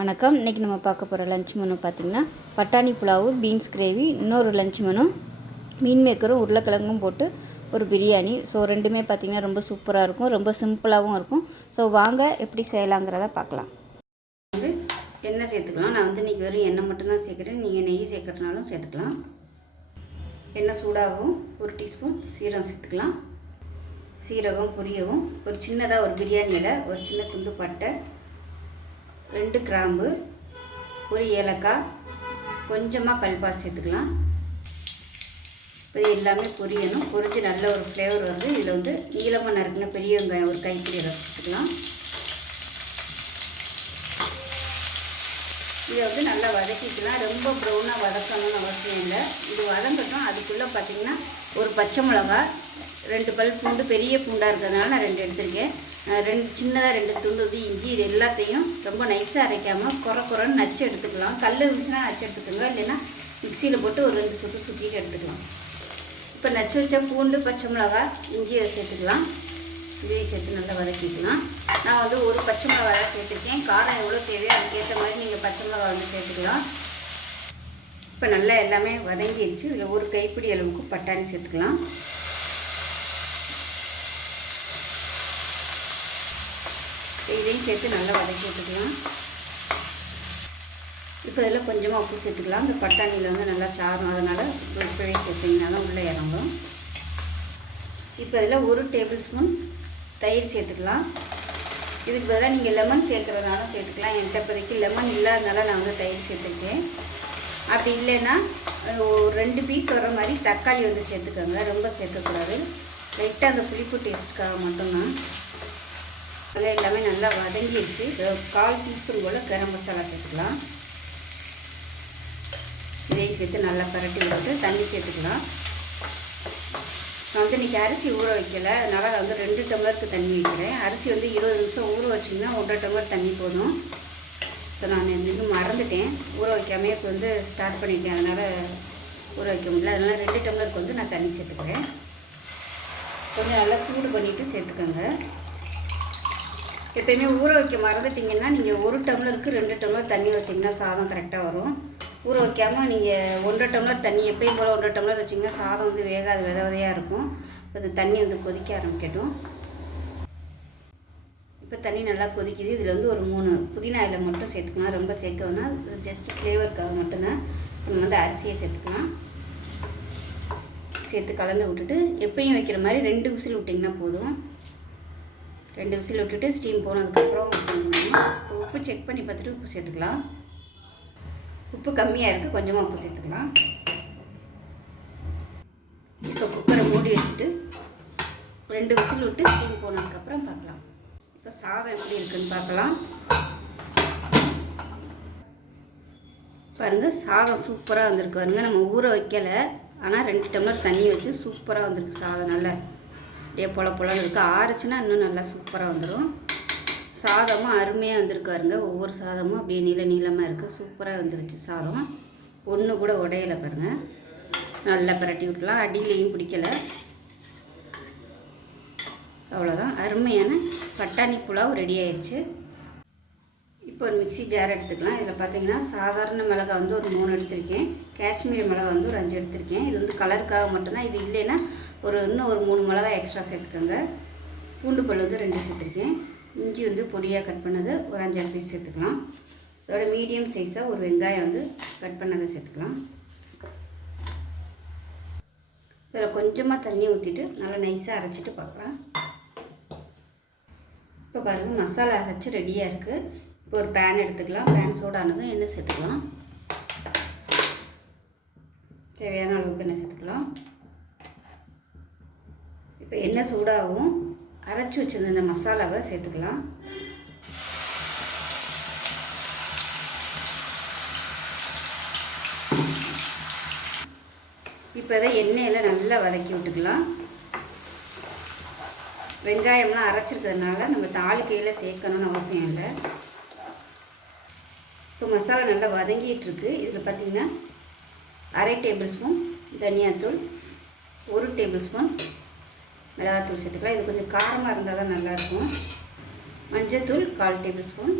வணக்கம். இன்றைக்கி நம்ம பார்க்க போகிற லஞ்ச் மெனு பார்த்திங்கன்னா பட்டாணி புலாவு, பீன்ஸ் கிரேவி, இன்னொரு லஞ்ச் மெனு மீன் மேக்கரும் உருளைக்கிழங்கும் போட்டு ஒரு பிரியாணி. ஸோ ரெண்டுமே பார்த்திங்கன்னா ரொம்ப சூப்பராக இருக்கும், ரொம்ப சிம்பிளாகவும் இருக்கும். ஸோ வாங்க எப்படி செய்யலாங்கிறத பார்க்கலாம். எண்ணெய் சேர்த்துக்கலாம். நான் இன்றைக்கி வெறும் எண்ணெய் மட்டும்தான் சேர்க்குறேன். நீங்கள் நெய் சேர்க்குறதுனாலும் சேர்த்துக்கலாம். எண்ணெய் சூடாகவும் 1 டீஸ்பூன் சீரகம் சேர்த்துக்கலாம். சீரகம் பொரியவும் ஒரு சின்னதாக ஒரு பிரியாணி இலை, ஒரு சின்ன துண்டு பட்டை, 2 கிராம்பு, ஒரு ஏலக்காய், கொஞ்சமாக கல்பாசி சேர்த்துக்கலாம். இது எல்லாமே பொரியணும். பொரிஞ்சு நல்ல ஒரு ஃப்ளேவர் வந்து இதில் நீளமாக நறுக்கின பெரிய வெங்காயம் ஒரு கைப்பிடி சேர்த்துக்கலாம். இதை நல்லா வதக்கிக்கலாம். ரொம்ப ப்ரௌனாக வதக்கணும்னு அவசியம் இல்லை. இது வதங்கட்டும். அதுக்குள்ளே பார்த்திங்கன்னா ஒரு பச்சை மிளகா, 2 பல் பூண்டு, பெரிய பூண்டாக இருக்கிறதுனால நான் 2 எடுத்துருக்கேன். 2 சின்னதாக 2 துண்டு இஞ்சி. இது எல்லாத்தையும் ரொம்ப நைஸாக அரைக்காமல் குறைன்னு நச்சு எடுத்துக்கலாம். கல் இருந்துச்சுன்னா நச்சு எடுத்துக்கோங்க, இல்லைன்னா மிக்சியில் போட்டு ஒரு 2 சுட்டு சுற்றிட்டு எடுத்துக்கலாம். இப்போ நச்சு வச்ச பூண்டு, பச்சை மிளகா, இஞ்சியை சேர்த்துக்கலாம். இதையும் சேர்த்து நல்லா வதக்கிக்கலாம். நான் ஒரு பச்சை மிளகா தான் சேர்த்துருக்கேன். காரம் எவ்வளோ தேவையோ அதுக்கேற்ற மாதிரி நீங்கள் பச்சை மிளகா சேர்த்துக்கலாம். இப்போ நல்லா எல்லாமே வதங்கிடுச்சு. இதில் ஒரு கைப்பிடி அளவுக்கு பட்டாணி சேர்த்துக்கலாம். இதையும் சேர்த்து நல்லா வதக்கி விட்டுக்கலாம். இப்போ இதில் கொஞ்சமாக உப்பு சேர்த்துக்கலாம். இந்த பட்டாணியில் நல்லா சாரும், அதனால் இப்போவே சேர்த்திங்கன்னா தான் உள்ளே இறங்கும். இப்போ இதில் 1 டேபிள் ஸ்பூன் தயிர் சேர்த்துக்கலாம். இதுக்கு பதிலாக நீங்கள் லெமன் சேர்க்குறதுனாலும் சேர்த்துக்கலாம். என்கிட்ட இப்போதைக்கு லெமன் இல்லாதனால நான் தயிர் சேர்த்துருக்கேன். அப்படி இல்லைன்னா ஒரு 2 பீஸ் வர மாதிரி தக்காளி சேர்த்துக்கோங்க. ரொம்ப சேர்க்கக்கூடாது. லைட்டாக அந்த புளிப்பு டேஸ்ட்டுக்காக மட்டும்தான். அதெல்லாம் எல்லாமே நல்லா வதங்கிடுச்சு. 1/4 டீஸ்பூன் போல் கரம் மசாலா சேர்த்துக்கலாம். இதையும் சேர்த்து நல்லா பரட்டி விட்டு தண்ணி சேர்த்துக்கலாம். நான் இன்றைக்கி அரிசி ஊற வைக்கலை, அதனால் நான் 2 டம்ளருக்கு தண்ணி வைக்கிறேன். அரிசி 20 நிமிஷம் ஊற வச்சிங்கன்னா 1.5 டம்ளர் தண்ணி போதும். ஸோ நான் இது மறந்துட்டேன், ஊற வைக்காமே இப்போ ஸ்டார்ட் பண்ணிட்டேன். அதனால் ஊற வைக்க முடியல. அதனால் 2 டம்ளருக்கு நான் தண்ணி சேர்த்துக்கிறேன். கொஞ்சம் நல்லா சூடு பண்ணிவிட்டு சேர்த்துக்கோங்க. எப்போயுமே ஊற வைக்க மறந்துட்டிங்கன்னா நீங்கள் 1 டம்ளருக்கு 2 டம்ளர் தண்ணி வச்சிங்கன்னா சாதம் கரெக்டாக வரும். ஊற வைக்காமல் நீங்கள் 1.5 டம்ளர் தண்ணி எப்பயும் போல் 1.5 டம்ளர் வச்சிங்கன்னா சாதம் வேகாது, விதையாக இருக்கும். இப்போ தண்ணி கொதிக்க ஆரம்பிக்கட்டும். இப்போ தண்ணி நல்லா கொதிக்குது. இதில் ஒரு 3 புதினா இலை மட்டும் சேர்த்துக்கலாம். ரொம்ப சேர்க்க வேணாம், ஜஸ்ட் ஃப்ளேவருக்காக மட்டும்தான். நம்ம அரிசியை சேர்த்துக்கலாம். சேர்த்து கலந்து விட்டுட்டு எப்பயும் வைக்கிற மாதிரி 2 விசில் விட்டிங்கன்னா போதும். 2 விசில் விட்டுட்டு ஸ்டீம் போனதுக்கப்புறம் உப்பு செக் பண்ணி பார்த்துட்டு உப்பு சேர்த்துக்கலாம். உப்பு கம்மியாக இருக்குது, கொஞ்சமாக உப்பு சேர்த்துக்கலாம். இப்போ குக்கரை மூடி வச்சுட்டு 2 விசில் விட்டு ஸ்டீம் போனதுக்கப்புறம் பார்க்கலாம். இப்போ சாதம் எப்படி இருக்குதுன்னு பார்க்கலாம். பாருங்கள், சாதம் சூப்பராக வந்திருக்கு. பாருங்கள், நம்ம ஊற வைக்கலை, ஆனால் 2 டம்ளர் தண்ணி வச்சு சூப்பராக வந்திருக்கு சாதம். நல்லா அப்படியே பொலன்னு இருக்குது. ஆறுச்சுன்னா இன்னும் நல்லா சூப்பராக வந்துடும். சாதமும் அருமையாக வந்திருக்காருங்க. ஒவ்வொரு சாதமும் அப்படியே நீளமாக இருக்குது. சூப்பராக வந்துருச்சு சாதம். ஒன்று கூட உடையலை பாருங்கள். நல்லா பரட்டி விட்டுலாம். அடியிலையும் பிடிக்கலை. அவ்வளோதான், அருமையான பட்டாணி புலாவ் ரெடி ஆயிடுச்சு. இப்போ ஒரு மிக்ஸி ஜார் எடுத்துக்கலாம். இதில் பார்த்தீங்கன்னா சாதாரண மிளகா ஒரு 3 எடுத்திருக்கேன். காஷ்மீரி மிளகா ஒரு 5 எடுத்திருக்கேன். இது கலருக்காக மட்டும்தான். இது இல்லைன்னா இன்னும் ஒரு 3 மிளகாய் எக்ஸ்ட்ரா சேர்த்துக்கோங்க. பூண்டு பல் 2 சேர்த்துருக்கேன். இஞ்சி பொடியாக கட் பண்ணது ஒரு 5-6 பீஸ் சேர்த்துக்கலாம். இதோட மீடியம் சைஸாக ஒரு வெங்காயம் கட் பண்ணதை சேர்த்துக்கலாம். இதில் கொஞ்சமாக தண்ணி ஊற்றிட்டு நல்லா நைஸாக அரைச்சிட்டு பார்க்கலாம். இப்போ பாருங்கள், மசாலா அரைச்சி ரெடியாக இருக்குது. இப்போ ஒரு பேன் எடுத்துக்கலாம். பேன் சூடானதும் எண்ணெய் சேர்த்துக்கலாம். தேவையான அளவுக்கு எண்ணெய் சேர்த்துக்கலாம். இப்போ எண்ணெய் சூடாகவும் அரைச்சி வச்சுருந்த இந்த மசாலாவை சேர்த்துக்கலாம். இப்போ இதை எண்ணெயில் நல்லா வதக்கி விட்டுக்கலாம். வெங்காயம்லாம் அரைச்சிருக்கிறதுனால நம்ம தாளிக்கையில் சேர்க்கணும்னு அவசியம் இல்லை. இப்போ மசாலா நல்லா வதங்கிட்டுருக்கு. இதில் பார்த்திங்கன்னா 1/2 டேபிள் ஸ்பூன் தனியாத்தூள், 1 டேபிள் ஸ்பூன் மிளகாத்தூள் சேர்த்துக்கலாம். இது கொஞ்சம் காரமாக இருந்தால் தான் நல்லாயிருக்கும். மஞ்சத்தூள் 1/4 table spoon,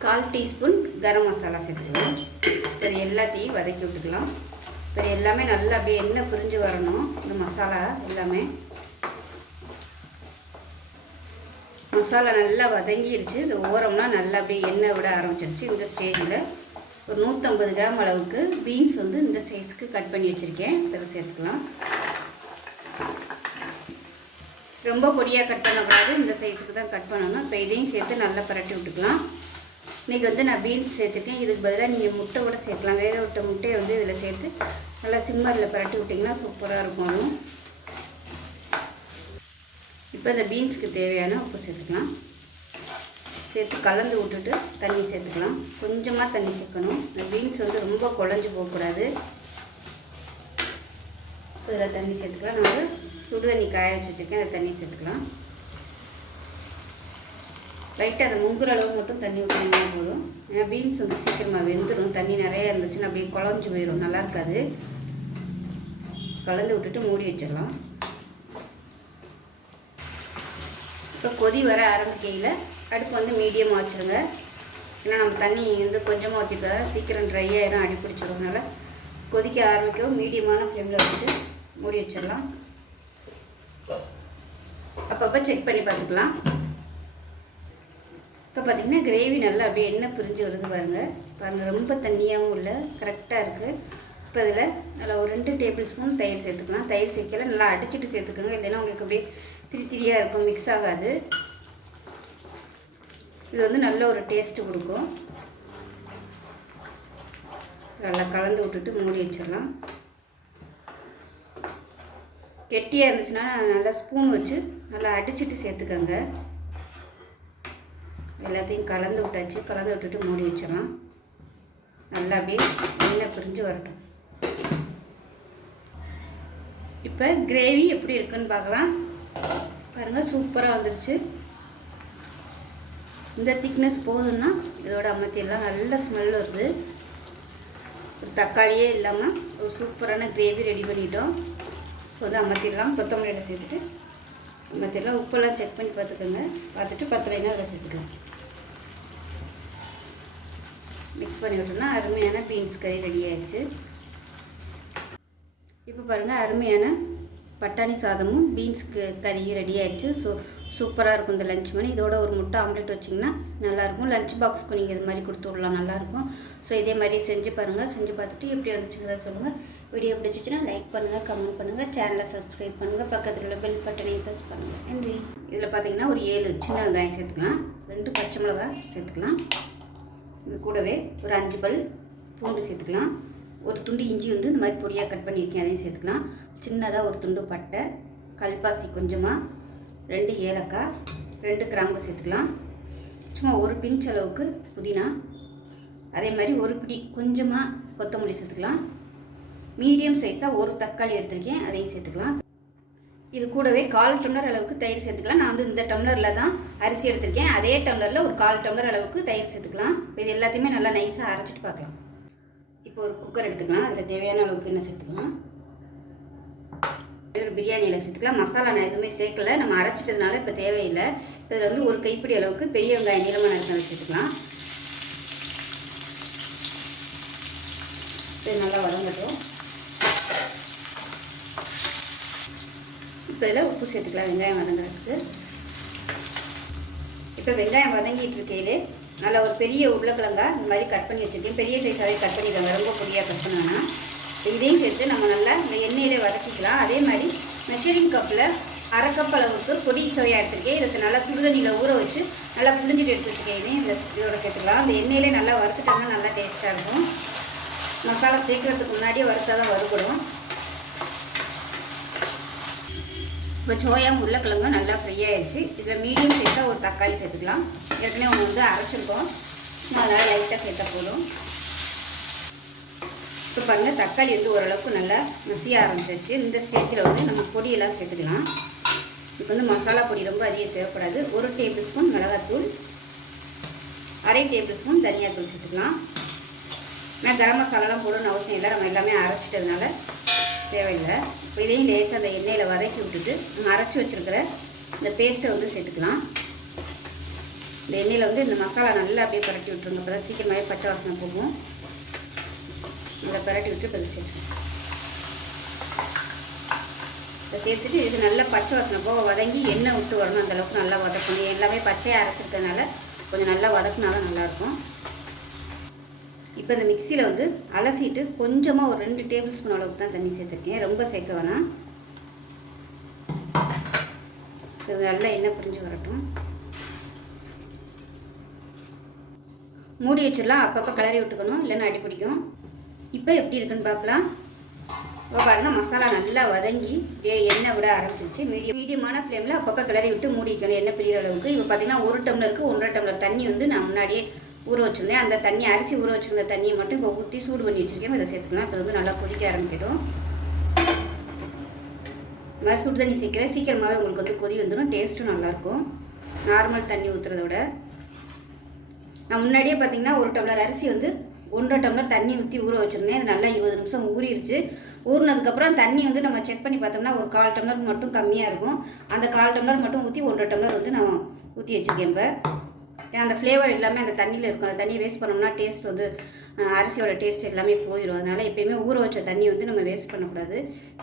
1/4 teaspoon garam masala சேர்த்துக்கலாம். இது எல்லாத்தையும் வதக்கி விட்டுக்கலாம். இது எல்லாமே நல்லா அப்படியே எண்ணெய் பிரிஞ்சு வரணும். இந்த மசாலா எல்லாமே மசாலா நல்லா வதங்கிடுச்சு. இந்த ஓரம்லாம் நல்லா அப்படியே எண்ணெய் விட ஆரம்பிச்சிருச்சு. இந்த ஸ்டேஜில் ஒரு 150 கிராம் அளவுக்கு பீன்ஸ் வந்து இந்த சைஸ்க்கு கட் பண்ணி வச்சுருக்கேன். இதை சேர்த்துக்கலாம். ரொம்ப பொடியாக கட் பண்ணக்கூடாது, இந்த சைஸுக்கு தான் கட் பண்ணணும். இப்போ இதையும் சேர்த்து நல்லா பரட்டி விட்டுக்கலாம். இன்றைக்கி வந்து நான் பீன்ஸ் சேர்த்துருக்கேன். இதுக்கு பதிலாக நீங்கள் முட்டை கூட சேர்க்கலாம். வேக விட்ட முட்டையை வந்து இதில் சேர்த்து நல்லா சிம்மரில் பரட்டி விட்டிங்கன்னா சூப்பராக இருக்கும். அதுவும் இப்போ இந்த பீன்ஸுக்கு தேவையான உப்பு சேர்த்துக்கலாம். சேர்த்து கலந்து விட்டுட்டு தண்ணி சேர்த்துக்கலாம். கொஞ்சமாக தண்ணி சேர்க்கணும். இந்த பீன்ஸ் வந்து ரொம்ப குழஞ்சி போகக்கூடாது. இதில் தண்ணி சேர்த்துக்கலாம். நான் சுடு தண்ணி காய வச்சு வச்சுருக்கேன். அதை தண்ணி சேர்த்துக்கலாம். லைட்டாக அதை முங்குற அளவு மட்டும் தண்ணி ஊற்றினா போதும். ஏன்னா பீன்ஸ் வந்து சீக்கிரமாக வெந்துடும். தண்ணி நிறையா இருந்துச்சுன்னா அப்படியே குழஞ்சி போயிடும், நல்லா இருக்காது. கலந்து விட்டுட்டு மூடி வச்சிடலாம். இப்போ கொதி வர ஆரம்பிக்கையில் அடுப்பு வந்து மீடியமாக வச்சுருங்க. ஏன்னா நம்ம தண்ணி வந்து கொஞ்சமாக ஊற்றிட்டா சீக்கிரம் ட்ரை ஆகிடும், அடி பிடிச்சிடுறதுனால கொதிக்க ஆரம்பிக்கவும் மீடியமான ஃப்ளேமில் வச்சுட்டு மூடி வச்சிடலாம். அப்பப்போ செக் பண்ணி பார்த்துக்கலாம். இப்போ பார்த்திங்கன்னா கிரேவி நல்லா அப்படியே எண்ணெய் பிரிஞ்சு வருது பாருங்கள். ரொம்ப தண்ணியாகவும் இல்லை, கரெக்டாக இருக்குது. இப்போ இதில் நல்லா ஒரு 2 டேபிள் ஸ்பூன் தயிர் சேர்த்துக்கலாம். தயிர் சேர்க்கல நல்லா அடிச்சுட்டு சேர்த்துக்கோங்க, இல்லைன்னா உங்களுக்கு அப்படியே திரியாக இருக்கும், மிக்ஸ் ஆகாது. இது வந்து நல்ல ஒரு டேஸ்ட்டு கொடுக்கும். நல்லா கலந்து விட்டுட்டு மூடி வச்சிடலாம். கெட்டியாக இருந்துச்சுன்னா நல்லா ஸ்பூன் வச்சு நல்லா அடிச்சுட்டு சேர்த்துக்கோங்க. எல்லாத்தையும் கலந்து விட்டாச்சு. கலந்து விட்டுட்டு மூடி வச்சிடலாம். நல்லா அப்படியே எண்ணெய் பிரிஞ்சு வரட்டும். இப்போ கிரேவி எப்படி இருக்குன்னு பார்க்கலாம். பாருங்கள், சூப்பராக வந்துடுச்சு. இந்த திக்னஸ் போதும்னா இதோட அமர்த்தியெல்லாம் நல்ல ஸ்மெல் வருது. ஒரு தக்காளியே இல்லாமல் ஒரு சூப்பரான கிரேவி ரெடி பண்ணிட்டோம். இப்போ வந்து அமர்த்திடலாம். கொத்தமல்லியில் சேர்த்துட்டு அமர்த்திடலாம். உப்பெல்லாம் செக் பண்ணி பார்த்துக்கோங்க. பார்த்துட்டு பத்தலைன்னா அதில் சேர்த்துக்கலாம். மிக்ஸ் பண்ணி விட்டோம்னா அருமையான பீன்ஸ் கறி ரெடி ஆயிடுச்சு. இப்போ பாருங்கள், அருமையான பட்டாணி சாதமும் பீன்ஸ் கறியும் ரெடி ஆயிடுச்சு. சூப்பராக இருக்கும் இந்த லஞ்ச் மெனு. இதோட ஒரு முட்டை ஆம்லெட் வச்சிங்கன்னா நல்லாயிருக்கும். லஞ்ச் பாக்ஸ்க்கு நீங்கள் இது மாதிரி கொடுத்து விடலாம், நல்லாயிருக்கும். ஸோ இதே மாதிரி செஞ்சு பாருங்கள். செஞ்சு பார்த்துட்டு எப்படி வந்துச்சுங்கிறத சொல்லுங்கள். வீடியோ பிடிச்சிச்சின்னா லைக் பண்ணுங்கள், கமெண்ட் பண்ணுங்கள், சேனலை சப்ஸ்கிரைப் பண்ணுங்கள், பக்கத்தில் உள்ள பெல் பட்டனை ப்ரெஸ் பண்ணுங்கள். நன்றி. இதில் பார்த்தீங்கன்னா ஒரு 7 சின்ன வெங்காயம் சேர்த்துக்கலாம். 2 பச்சை மிளகாய் சேர்த்துக்கலாம். இது கூடவே ஒரு 5 பல் பூண்டு சேர்த்துக்கலாம். ஒரு துண்டு இஞ்சி வந்து இந்த மாதிரி பொடியாக கட் பண்ணியிருக்கேன், அதையும் சேர்த்துக்கலாம். சின்னதாக ஒரு துண்டு பட்டை, கல்பாசி கொஞ்சமாக, 2 ஏலக்காய், 2 கிராம்பு சேர்த்துக்கலாம். சும்மா ஒரு பிஞ்ச் அளவுக்கு புதினா, அதே மாதிரி ஒரு பிடி கொஞ்சமாக கொத்தமல்லி சேர்த்துக்கலாம். மீடியம் சைஸாக ஒரு தக்காளி எடுத்திருக்கேன், அதையும் சேர்த்துக்கலாம். இது கூடவே 1/4 டம்ளர் அளவுக்கு தயிர் சேர்த்துக்கலாம். நான் வந்து இந்த டம்ளரில் தான் அரிசி எடுத்திருக்கேன், அதே டம்ளரில் ஒரு 1/4 டம்ளர் அளவுக்கு தயிர் சேர்த்துக்கலாம். இது எல்லாத்தையுமே நல்லா நைஸாக அரைச்சிட்டு பார்க்கலாம். இப்போ ஒரு குக்கர் எடுத்துக்கலாம். அதில் தேவையான அளவுக்கு எண்ணெய் சேர்த்துக்கலாம். ஒரு பிரியாணியில் சேர்த்துக்கலாம். மசாலா நான் எதுவுமே சேர்க்கலை, நம்ம அரைச்சிட்டதுனால இப்போ தேவையில்லை. இதில் வந்து ஒரு கைப்பிடி அளவுக்கு பெரிய வெங்காயம் நீளமாக நறுக்கி சேர்த்துக்கலாம். இது நல்லா வதங்கட்டும். இப்போ இதில் உப்பு சேர்த்துக்கலாம் வெங்காயம் வதங்குறதுக்கு. இப்போ வெங்காயம் வதங்கிட்டு இருக்கையிலே நல்லா ஒரு பெரிய உருளைக்கிழங்கா இந்த மாதிரி கட் பண்ணி வச்சுருக்கேன். பெரிய சைஸாகவே கட் பண்ணிடுவாங்க, ரொம்ப பொடியாக கட் பண்ணோன்னா. இதையும் சேர்த்து நம்ம நல்லா இந்த எண்ணெயிலே வதக்கிக்கலாம். அதே மாதிரி மெஷரிங் கப்பில் 1/2 கப் அளவுக்கு பொடி சோயா எடுத்துருக்கேன். இதுக்கு நல்லா சுடுதண்ணியில் ஊற வச்சு நல்லா புளிஞ்சிட்டு எடுத்து வச்சுருக்கேன். இதையும் இதோட சேர்த்துக்கலாம். அந்த எண்ணெயிலே நல்லா வறுத்துட்டோம்னா நல்லா டேஸ்ட்டாக இருக்கும். மசாலா சேர்க்குறதுக்கு முன்னாடியே வறுத்தா தான் வறுபடும். இப்போ சோயாவும் உருளைக்கிழங்கும் நல்லா ஃப்ரை ஆயிடுச்சு. இதில் மீடியம் சைஸாக ஒரு தக்காளி சேர்த்துக்கலாம். ஏற்கனவே ஒன்று வந்து அரைச்சிருக்கோம், அதனால் லைட்டாக சேர்த்தா போதும். இப்போ பாருங்கள், தக்காளி வந்து ஓரளவுக்கு நல்லா மசிய ஆரம்பிச்சிருச்சு. இந்த ஸ்டேஜில் வந்து நம்ம பொடியெல்லாம் சேர்த்துக்கலாம். இப்போ வந்து மசாலா பொடி ரொம்ப அதிகம் தேவைப்படாது. 1 டேபிள் ஸ்பூன் மிளகாத்தூள், 1/2 டேபிள் ஸ்பூன் தனியாத்தூள் சேர்த்துக்கலாம். ஆனால் கரம் மசாலாலாம் போடணும்னு அவசியம் இல்லை, நம்ம எல்லாமே அரைச்சிட்டதுனால தேவையில்லை. இப்போ இதையும் லேசாக அந்த எண்ணெயில் வதக்கி விட்டுட்டு நம்ம அரைச்சி வச்சுருக்கிற இந்த பேஸ்ட்டை வந்து சேர்த்துக்கலாம். இந்த எண்ணெயில் வந்து இந்த மசாலா நல்லா அப்படியே பரட்டி விட்டுருங்க. அப்போ தான் சீக்கிரமாகவே பச்சை வாசனை போகும். நல்லா பரட்டி விட்டு இப்போ இதை சேர்த்துட்டு இது நல்லா பச்சை வாசனை போக வதங்கி எண்ணெய் விட்டு வரணும். அந்தளவுக்கு நல்லா வதக்கணும். எல்லாமே பச்சையாக அரைச்சிருக்கிறதுனால கொஞ்சம் நல்லா வதக்குனா தான் நல்லாயிருக்கும். இப்போ இந்த மிக்சியில் வந்து அலசிட்டு கொஞ்சமாக ஒரு 2 டேபிள் ஸ்பூன் அளவுக்கு தான் தண்ணி சேர்த்துருக்கேன். ரொம்ப சேர்க்க வேணாம். இது நல்லா எண்ணெய் பிரிஞ்சு வரட்டும். மூடி வச்சிடலாம். அப்பப்போ கிளறி விட்டுக்கணும், இல்லைன்னா அடி பிடிக்கும். இப்போ எப்படி இருக்குன்னு பார்க்கலாம். இப்போ பாருங்கள், மசாலா நல்லா வதங்கி எண்ணெய் விட ஆரம்பிச்சிச்சு. மீடியமான ஃப்ளேமில் அப்பப்போ கிளறி விட்டு மூடிக்கணும் எண்ணெய் பிரிகிற அளவுக்கு. இப்போ பார்த்திங்கன்னா 1 டம்ளருக்கு 1.5 டம்ளர் தண்ணி வந்து நான் முன்னாடியே ஊற வச்சுருந்தேன். அந்த தண்ணி அரிசி ஊற வச்சுருந்த தண்ணியை மட்டும் இப்போ ஊற்றி சூடு பண்ணி வச்சுருக்கேன். இதை சேர்த்துக்கலாம். இப்போ வந்து நல்லா கொதிக்க ஆரம்பிக்கிடும். இது மாதிரி சுடு தண்ணி சேர்க்கல சீக்கிரமாகவே உங்களுக்கு வந்து கொதி வந்துடும். டேஸ்ட்டும் நல்லாயிருக்கும் நார்மல் தண்ணி ஊற்றுறத விட. நான் முன்னாடியே பார்த்திங்கன்னா 1 டம்ளர் அரிசி வந்து 1.5 டம்ளர் தண்ணி ஊற்றி ஊற வச்சுருந்தேன். அது நல்லா 20 நிமிஷம் ஊறிடுச்சு. ஊறினதுக்கப்புறம் தண்ணி வந்து நம்ம செக் பண்ணி பார்த்தோம்னா ஒரு 1/4 டம்ளர் மட்டும் கம்மியாக இருக்கும். அந்த 1/4 டம்ளர் மட்டும் ஊற்றி 1.5 டம்ளர் வந்து நான் ஊற்றி வச்சுருக்கேன். இப்போ ஏன்னா அந்த ஃப்ளேவர் எல்லாமே அந்த தண்ணியில் இருக்கும். அந்த தண்ணியை வேஸ்ட் பண்ணோம்னா டேஸ்ட் வந்து அரிசியோட டேஸ்ட் எல்லாமே போயிடும். அதனால் எப்போயுமே ஊற வச்ச தண்ணி வந்து நம்ம வேஸ்ட் பண்ணக்கூடாது.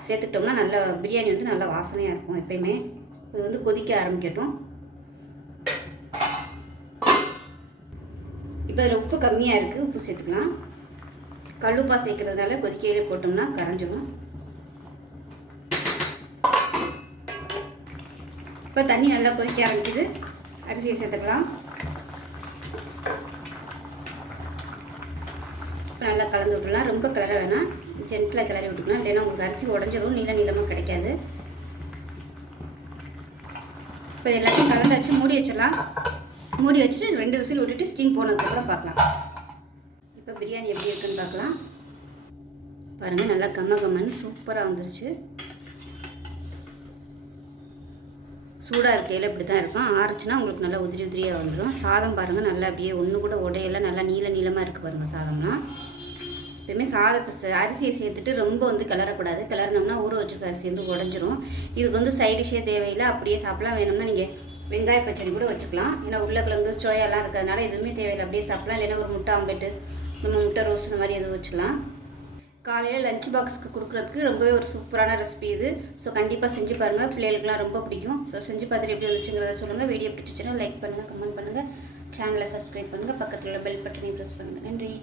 சேர்த்துக்கிட்டோம்னா நல்லா பிரியாணி வந்து நல்லா வாசனையாக இருக்கும். எப்போயுமே இது வந்து கொதிக்க ஆரம்பிக்கட்டும். இப்போ அதில் உப்பு கம்மியாக இருக்குது. உப்பு சேர்த்துக்கலாம். கல்லுப்பா சேர்க்கறதுனால கொதிக்கையிலே போட்டோம்னா கரைஞ்சிடும். இப்போ தண்ணி நல்லா கொதிக்க ஆரம்பிக்குது. அரிசியை சேர்த்துக்கலாம். நல்லா கலந்து விட்டுலாம். ரொம்ப கிளற வேணாம், ஜென்டிலாக கிளறி விட்டுக்கலாம். இல்லைன்னா உங்களுக்கு அரிசி உடஞ்சிரும், நீளமாக கிடைக்காது. இப்போ எல்லாத்தையும் கலந்தாச்சு. மூடி வச்சிடலாம். மூடி வச்சுட்டு 2 விசில் விட்டுட்டு ஸ்டீம் போனதுக்கப்புறம் பார்க்கலாம். இப்போ பிரியாணி எப்படி இருக்குன்னு பார்க்கலாம். பாருங்கள், நல்லா கம்மன்னு சூப்பராக வந்துருச்சு. சூடாக இருக்கையில் இப்படி தான் இருக்கும். ஆறுச்சுன்னா உங்களுக்கு நல்லா உதிரியாக வந்துடும். சாதம் பாருங்கள், நல்லா அப்படியே ஒன்று கூட உடையெல்லாம் நல்லா நீளமாக இருக்குது பாருங்கள் சாதம்லாம். எப்பவுமே சாதத்தை அரிசியை சேர்த்துட்டு ரொம்ப வந்து கிளறக்கூடாது. கிளறினோம்னா ஊற வச்சுருக்க அரிசி வந்து உடஞ்சிரும். இதுக்கு வந்து சைடிஷே தேவையில்லை, அப்படியே சாப்பிடலாம். வேணும்னா நீங்கள் வெங்காய பச்சடி கூட வச்சுக்கலாம். ஏன்னா உருளைக்கிழங்கு சோயாலாம் இருக்கிறதுனால எதுவுமே தேவையில்லை, அப்படியே சாப்பிடலாம். இல்லைன்னா ஒரு முட்டை ஆம்லெட்டு, நம்ம முட்டை ரோஸ்ட் இந்த மாதிரி எதுவும் வச்சுக்கலாம். காலையில் லஞ்ச் பாக்ஸுக்கு கொடுக்குறதுக்கு ரொம்பவே ஒரு சூப்பரான ரெசிபி இது. ஸோ கண்டிப்பாக செஞ்சு பாருங்கள், பிள்ளைகளுக்குலாம் ரொம்ப பிடிக்கும். ஸோ செஞ்சு பார்த்துட்டு எப்படி வந்துச்சுங்கிறத சொல்லுங்கள். வீடியோ பிடிச்சிச்சுன்னா லைக் பண்ணுங்கள், கமெண்ட் பண்ணுங்கள், சேனலை சப்ஸ்கிரைப் பண்ணுங்கள், பக்கத்தில் உள்ள பெல் பட்டனை ப்ரெஸ் பண்ணுங்கள். நன்றி.